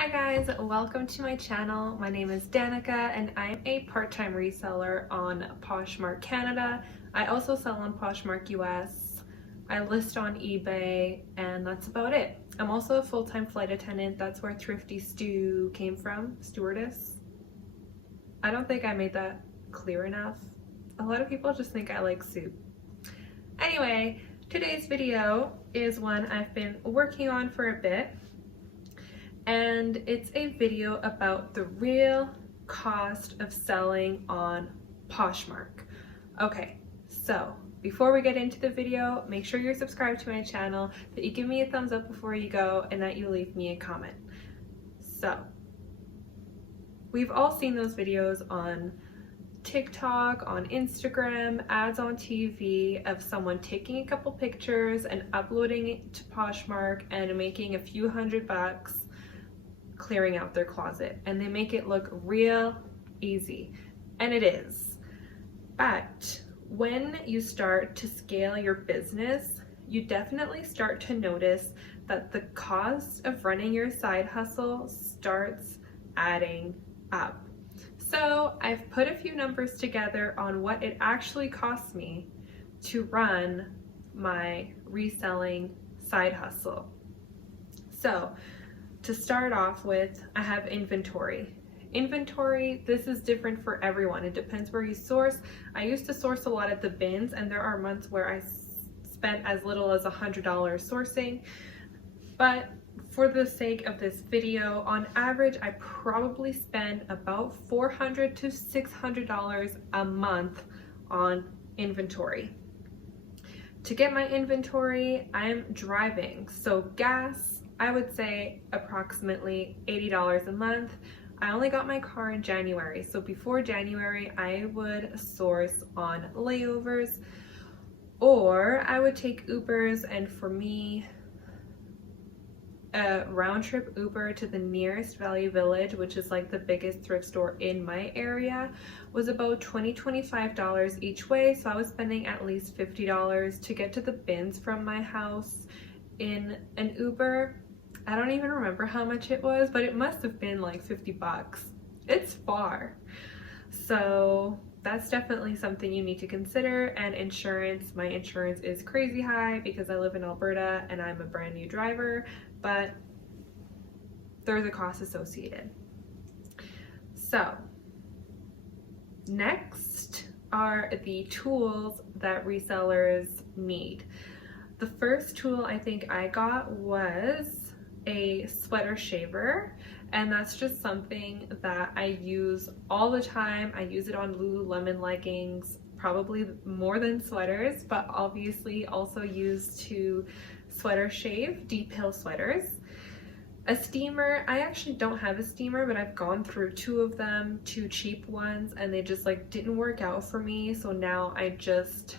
Hi guys, welcome to my channel. My name is Danica and I'm a part-time reseller on POSHMARK Canada. I also sell on POSHMARK US. I list on eBay and that's about it. I'm also a full-time flight attendant. That's where Thrifty Stew came from, stewardess. I don't think I made that clear enough. A lot of people just think I like soup. Anyway, today's video is one I've been working on for a bit. And it's a video about the real cost of selling on POSHMARK. Okay, so before we get into the video, make sure you're subscribed to my channel, that you give me a thumbs up before you go, and that you leave me a comment. So, we've all seen those videos on TikTok, on Instagram, ads on TV of someone taking a couple pictures and uploading it to POSHMARK and making a few $100 clearing out their closet, and they make it look real easy, and it is. But when you start to scale your business, you definitely start to notice that the cost of running your side hustle starts adding up. So I've put a few numbers together on what it actually costs me to run my reselling side hustle. So to start off with, I have inventory. Inventory, this is different for everyone. It depends where you source. I used to source a lot at the bins, and there are months where I spent as little as $100 sourcing. But for the sake of this video, on average, I probably spend about $400 to $600 a month on inventory. To get my inventory, I'm driving. So gas, I would say approximately $80 a month. I only got my car in January, so before January I would source on layovers, or I would take Ubers, and for me a round trip Uber to the nearest Value Village, which is like the biggest thrift store in my area, was about $20–$25 each way, so I was spending at least $50 to get to the bins from my house in an Uber. I don't even remember how much it was, but it must have been like 50 bucks. It's far. So that's definitely something you need to consider. And insurance, my insurance is crazy high because I live in Alberta and I'm a brand new driver, but there's a cost associated. So next are the tools that resellers need. The first tool I think I got was a sweater shaver, and that's just something that I use all the time. I use it on Lululemon leggings, probably more than sweaters, but obviously also used to sweater shave, deep heel sweaters. A steamer, I actually don't have a steamer, but I've gone through two of them, two cheap ones, and they just like didn't work out for me. So now I just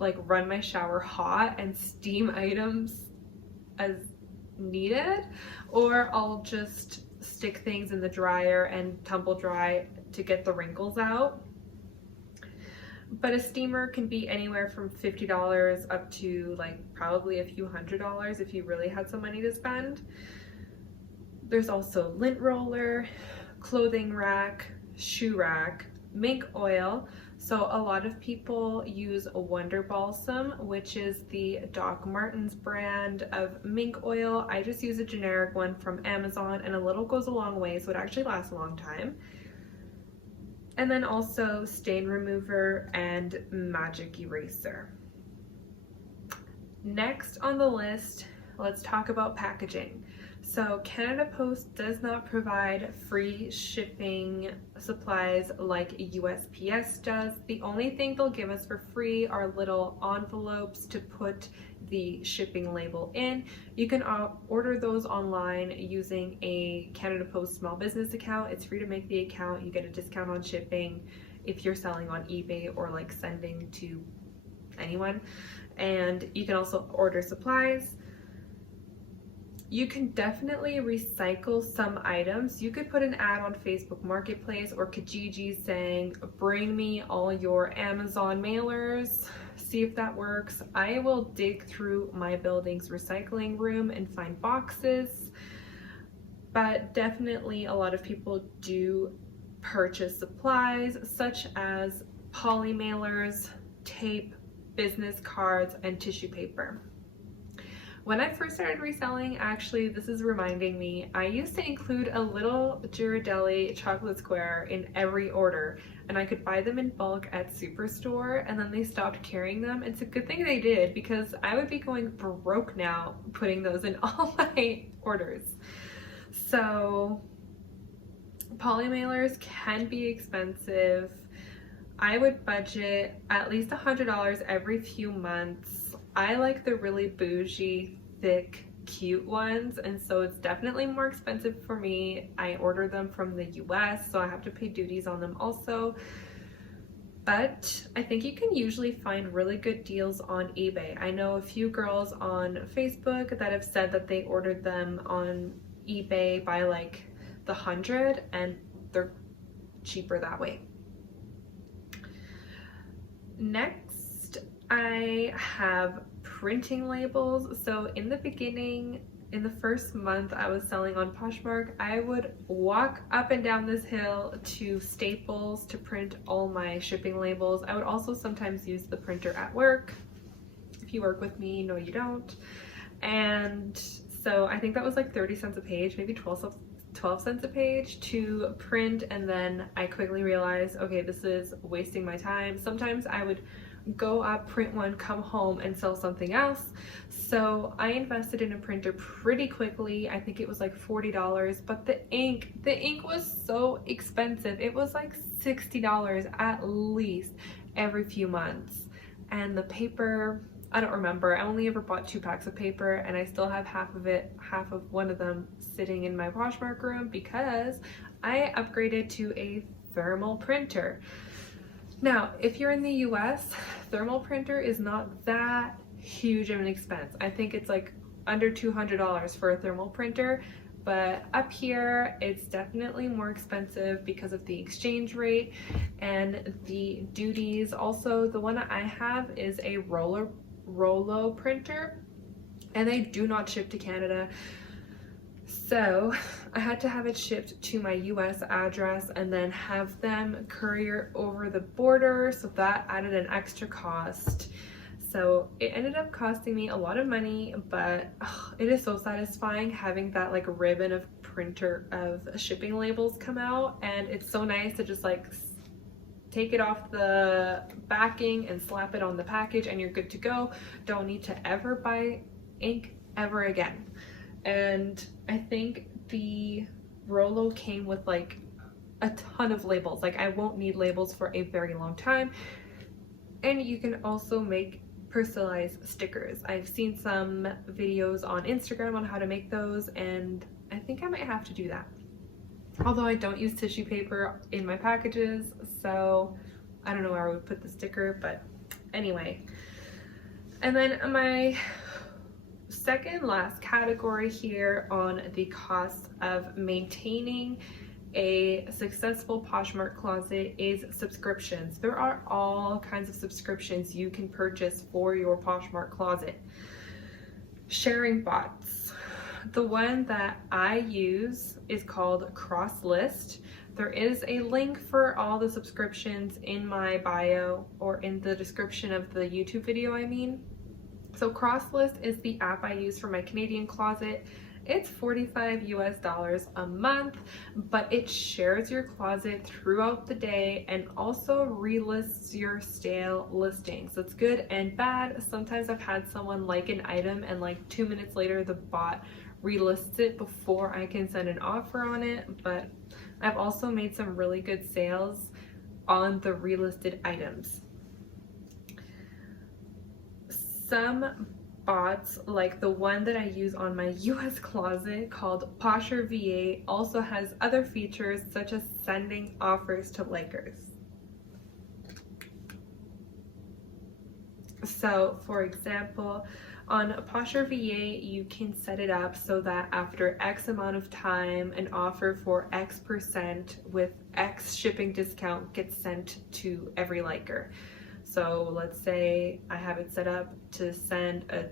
like run my shower hot and steam items as needed, or I'll just stick things in the dryer and tumble dry to get the wrinkles out. But a steamer can be anywhere from $50 up to like probably a few $100s if you really had some money to spend. There's also lint roller, clothing rack, shoe rack, mink oil. So a lot of people use Wonder Balsam, which is the Doc Martens brand of mink oil. I just use a generic one from Amazon, and a little goes a long way, so it actually lasts a long time. And then also stain remover and magic eraser. Next on the list, let's talk about packaging. So Canada Post does not provide free shipping supplies like USPS does. The only thing they'll give us for free are little envelopes to put the shipping label in. You can order those online using a Canada Post small business account. It's free to make the account. You get a discount on shipping if you're selling on eBay or like sending to anyone. And you can also order supplies. You can definitely recycle some items. You could put an ad on Facebook Marketplace or Kijiji saying, bring me all your Amazon mailers. See if that works. I will dig through my building's recycling room and find boxes. but definitely a lot of people do purchase supplies such as poly mailers, tape, business cards, and tissue paper. When I first started reselling, actually, this is reminding me, I used to include a little Ghirardelli chocolate square in every order, and I could buy them in bulk at Superstore, and then they stopped carrying them. It's a good thing they did, because I would be going broke now putting those in all my orders. So poly mailers can be expensive. I would budget at least $100 every few months. I like the really bougie, thick, cute ones, and so it's definitely more expensive for me. I order them from the US, so I have to pay duties on them also. But I think you can usually find really good deals on eBay. I know a few girls on Facebook that have said that they ordered them on eBay by like the 100, and they're cheaper that way. Next, I have printing labels. So in the beginning, in the first month I was selling on Poshmark, I would walk up and down this hill to Staples to print all my shipping labels. I would also sometimes use the printer at work. If you work with me, no you don't. And so I think that was like 30 cents a page, maybe 12 cents a page to print, and then I quickly realized, okay, this is wasting my time. Sometimes I would go up, print one, come home and sell something else. So I invested in a printer pretty quickly. I think it was like $40, but the ink was so expensive. It was like $60 at least every few months. And the paper, I don't remember. I only ever bought 2 packs of paper, and I still have half of one of them sitting in my Poshmark room because I upgraded to a thermal printer. Now, if you're in the US, thermal printer is not that huge of an expense. I think it's like under $200 for a thermal printer, but up here it's definitely more expensive because of the exchange rate and the duties. Also, the one I have is a Rollo printer, and they do not ship to Canada. So I had to have it shipped to my US address and then have them courier over the border, so that added an extra cost. So it ended up costing me a lot of money, but it is so satisfying having that like ribbon of printer of shipping labels come out, and it's so nice to just like take it off the backing and slap it on the package and you're good to go. Don't need to ever buy ink ever again. And I think the Rollo came with like a ton of labels. Like I won't need labels for a very long time. And you can also make personalized stickers. I've seen some videos on Instagram on how to make those, and I think I might have to do that. Although I don't use tissue paper in my packages, so I don't know where I would put the sticker, but anyway. And then my second last category here on the cost of maintaining a successful Poshmark closet is subscriptions. There are all kinds of subscriptions you can purchase for your Poshmark closet. Sharing bots. The one that I use is called Crosslist. There is a link for all the subscriptions in my bio, or in the description of the YouTube video, I mean. So Crosslist is the app I use for my Canadian closet. It's $45 US a month, but it shares your closet throughout the day and also relists your stale listings. It's good and bad. Sometimes I've had someone like an item and like 2 minutes later the bot relists it before I can send an offer on it, but I've also made some really good sales on the relisted items. Some bots, like the one that I use on my US closet called Posher VA, also has other features such as sending offers to likers. So for example, on Posher VA, you can set it up so that after X amount of time, an offer for X% with X shipping discount gets sent to every liker. So let's say I have it set up to send a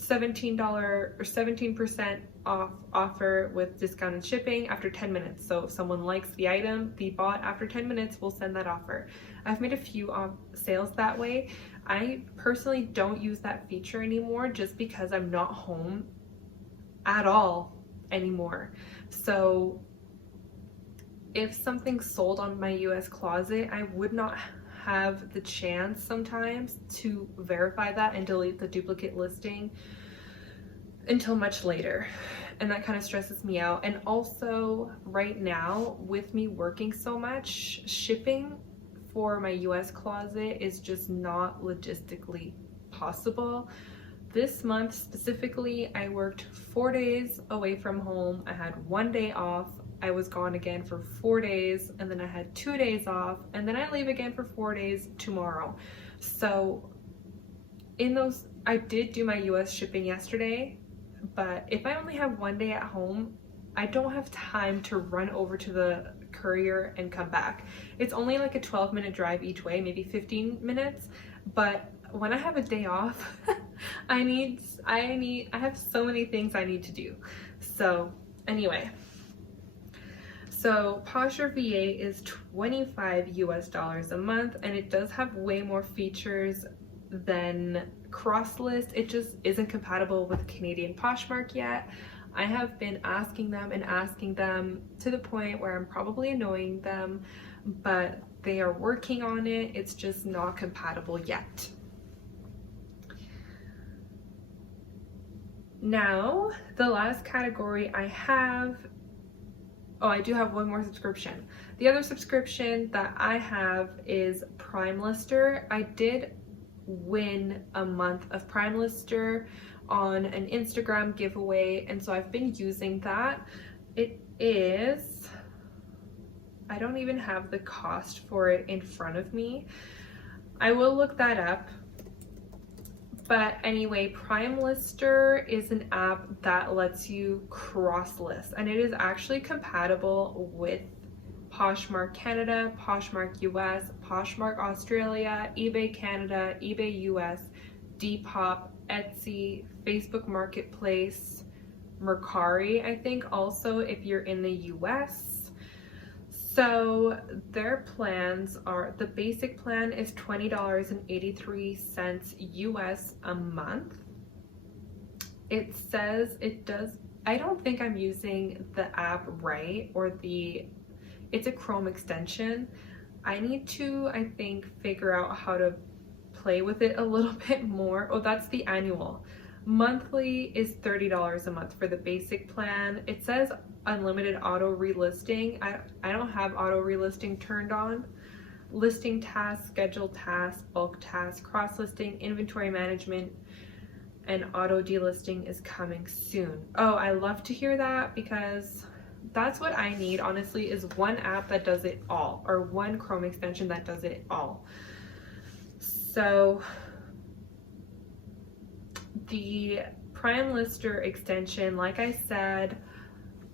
$17 or 17% off offer with discounted shipping after 10 minutes. So if someone likes the item, the bot, after 10 minutes, we'll send that offer. I've made a few sales that way. I personally don't use that feature anymore just because I'm not home at all anymore. So if something's sold on my US closet, I would not have the chance sometimes to verify that and delete the duplicate listing until much later, and that kind of stresses me out. And also right now, with me working so much, shipping for my US closet is just not logistically possible. This month specifically, I worked 4 days away from home. I had 1 day off. I was gone again for 4 days, and then I had 2 days off, and then I leave again for 4 days tomorrow. So in those, I did do my US shipping yesterday, but if I only have 1 day at home, I don't have time to run over to the courier and come back. It's only like a 12-minute drive each way, maybe 15 minutes, but when I have a day off, I have so many things I need to do. So anyway, so Posher VA is $25 US a month, and it does have way more features than Crosslist. It just isn't compatible with Canadian Poshmark yet. I have been asking them to the point where I'm probably annoying them, but they are working on it. It's just not compatible yet. Now, the last category I have, I do have one more subscription. The other subscription that I have is Prime Lister. I did win a month of Prime Lister on an Instagram giveaway, and so I've been using that. It is, I don't even have the cost for it in front of me. I will look that up. But anyway, Prime Lister is an app that lets you cross list, and it is actually compatible with Poshmark Canada, Poshmark US, Poshmark Australia, eBay Canada, eBay US, Depop, Etsy, Facebook Marketplace, Mercari, I think also if you're in the US. So their plans are, the basic plan is $20.83 US a month. It says it does, I don't think I'm using the app right, or it's a Chrome extension. I need to, I think, figure out how to play with it a little bit more. Oh, that's the annual. Monthly is $30 a month for the basic plan. It says unlimited auto relisting. I don't have auto relisting turned on. Listing tasks, scheduled tasks, bulk tasks, cross listing, inventory management, and auto delisting is coming soon. Oh, I love to hear that, because that's what I need, honestly, is one app that does it all, or one Chrome extension that does it all. So the Prime Lister extension, like I said,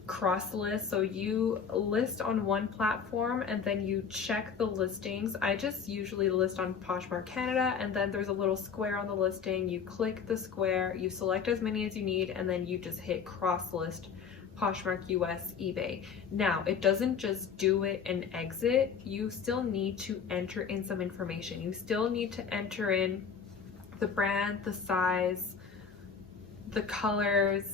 cross list, so you list on one platform and then you check the listings. I just usually list on Poshmark Canada, and then there's a little square on the listing. You click the square, you select as many as you need, and then you just hit cross list Poshmark US, eBay. Now, it doesn't just do it and exit. You still need to enter in some information. You still need to enter in the brand, the size, the colors,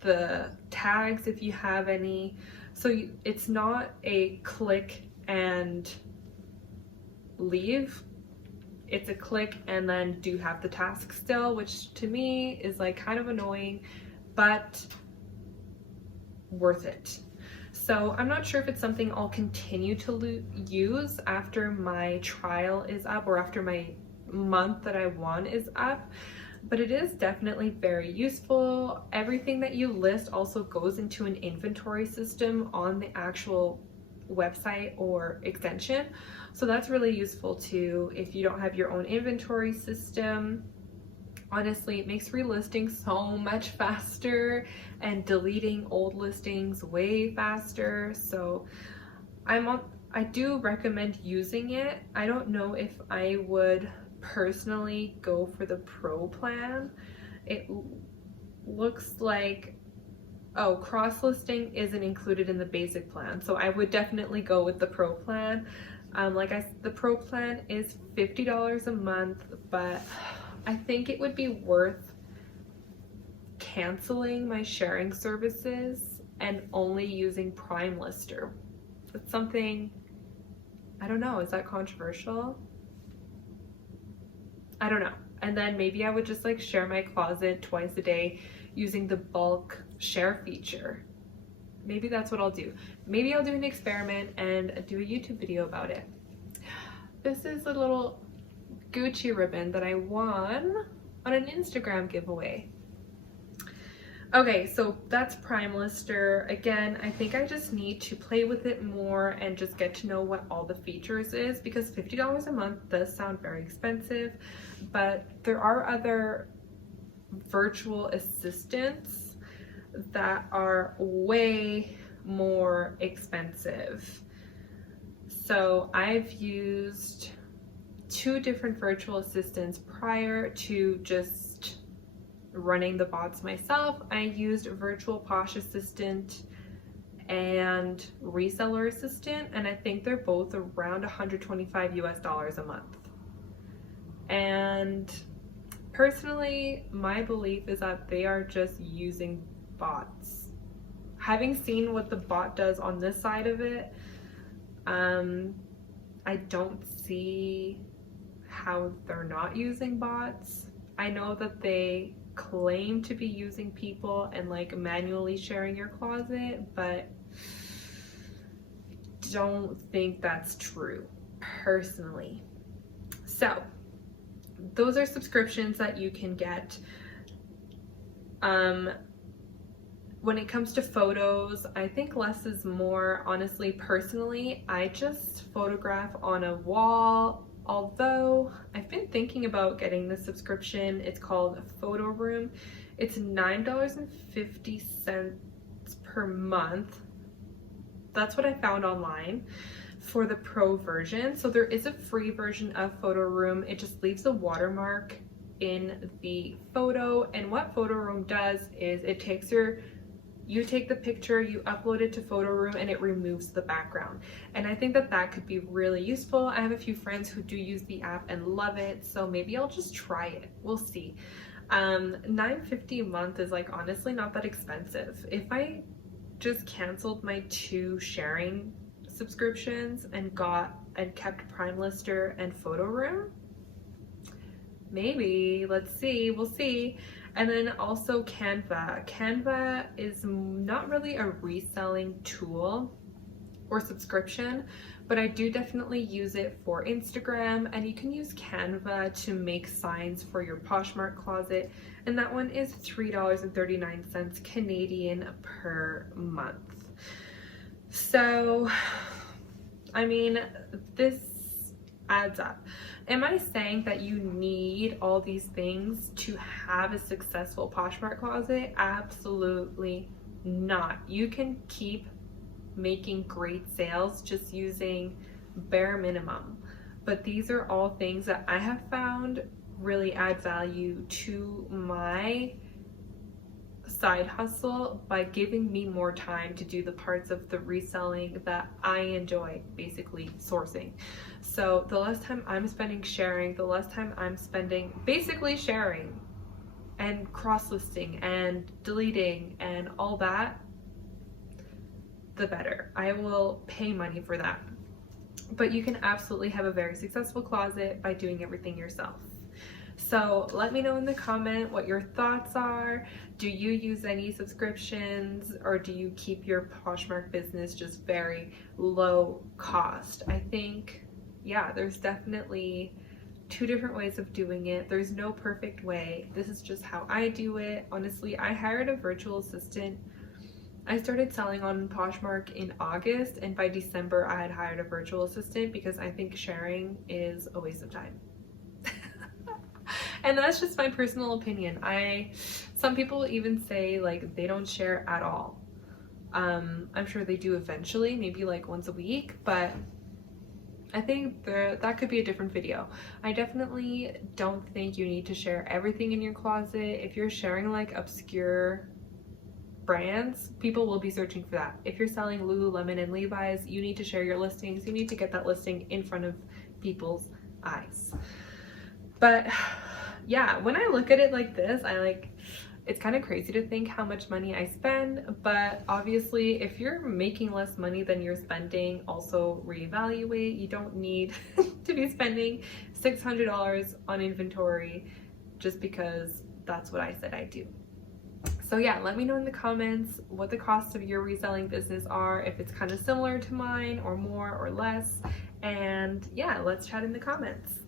the tags if you have any. So it's not a click and leave. It's a click and then do have the task still, which to me is like kind of annoying, but worth it. So I'm not sure if it's something I'll continue to use after my trial is up, or after my month that I won is up, but it is definitely very useful. Everything that you list also goes into an inventory system on the actual website or extension. So that's really useful too if you don't have your own inventory system. Honestly, it makes relisting so much faster and deleting old listings way faster. So I do recommend using it. I don't know if I would personally go for the pro plan. looks like, oh, cross-listing isn't included in the basic plan, so I would definitely go with the pro plan. The pro plan is $50 a month, but I think it would be worth canceling my sharing services and only using Prime Lister. It's something, I don't know, is that controversial? I don't know. And then maybe I would just like share my closet twice a day using the bulk share feature. Maybe that's what I'll do. Maybe I'll do an experiment and do a YouTube video about it. This is a little Gucci ribbon that I won on an Instagram giveaway. Okay, so that's Prime Lister. Again, I think I just need to play with it more and just get to know what all the features is, because $50 a month does sound very expensive, but there are other virtual assistants that are way more expensive. So I've used 2 different virtual assistants prior to just running the bots myself. I used Virtual Posh Assistant and Reseller Assistant, and I think they're both around $125 US a month. And personally, my belief is that they are just using bots. Having seen what the bot does on this side of it, I don't see how they're not using bots. I know that they claim to be using people and like manually sharing your closet, but don't think that's true personally. So those are subscriptions that you can get. When it comes to photos, I think less is more. Honestly, personally, I just photograph on a wall. Although I've been thinking about getting the subscription. It's called Photo Room. It's $9.50 per month. That's what I found online for the pro version. So there is a free version of Photo Room. It just leaves a watermark in the photo, and what Photo Room does is it takes you take the picture, you upload it to Photo Room, and it removes the background. And I think that that could be really useful. I have a few friends who do use the app and love it, so maybe I'll just try it. We'll see. $9.50 a month is like honestly not that expensive. If I just canceled my 2 sharing subscriptions and kept Prime Lister and Photo Room, maybe, let's see, we'll see. And then also Canva. Canva is not really a reselling tool or subscription, but I do definitely use it for Instagram, and you can use Canva to make signs for your Poshmark closet, and that one is $3.39 Canadian per month. So, I mean, this adds up. Am I saying that you need all these things to have a successful Poshmark closet? Absolutely not. You can keep making great sales just using bare minimum. But these are all things that I have found really add value to my side hustle by giving me more time to do the parts of the reselling that I enjoy, basically sourcing. So the less time I'm spending sharing, the less time I'm spending basically sharing and cross-listing and deleting and all that, the better. I will pay money for that. But you can absolutely have a very successful closet by doing everything yourself. So let me know in the comment what your thoughts are. Do you use any subscriptions, or do you keep your Poshmark business just very low cost? I think, yeah, there's definitely 2 different ways of doing it. There's no perfect way. This is just how I do it. Honestly, I hired a virtual assistant. I started selling on Poshmark in August, and by December I had hired a virtual assistant because I think sharing is a waste of time. And that's just my personal opinion. Some people even say like they don't share at all. I'm sure they do eventually, maybe like once a week, but I think that could be a different video. I definitely don't think you need to share everything in your closet. If you're sharing like obscure brands, people will be searching for that. If you're selling Lululemon and Levi's, you need to share your listings. You need to get that listing in front of people's eyes. But yeah, when I look at it like this, it's kind of crazy to think how much money I spend, but obviously if you're making less money than you're spending, also reevaluate. You don't need to be spending $600 on inventory just because that's what I said I do. So yeah, let me know in the comments what the costs of your reselling business are, if it's kind of similar to mine or more or less. And yeah, let's chat in the comments.